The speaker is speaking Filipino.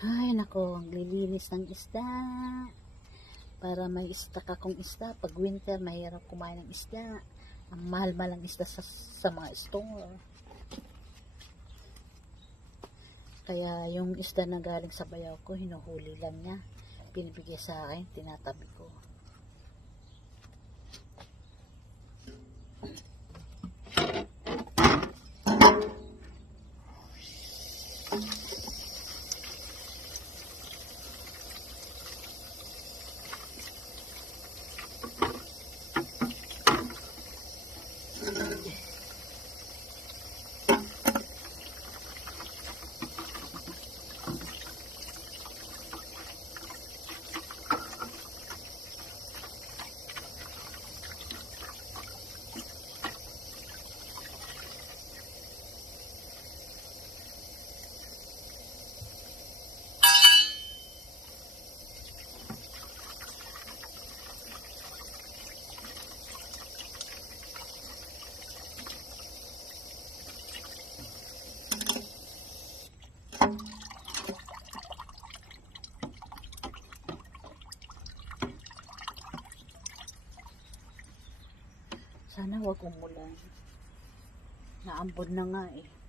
Ay, nako, ang lilinis ng isda. Para may stock akong isda. Pag winter, mahirap kumain ng isda. Ang mahal-mahal ang isda sa mga store. Kaya yung isda na galing sa bayaw ko, hinuhuli lang niya. Pinibigay sa akin, tinatabi ko. Sana wag umulan. Naambon na nga eh.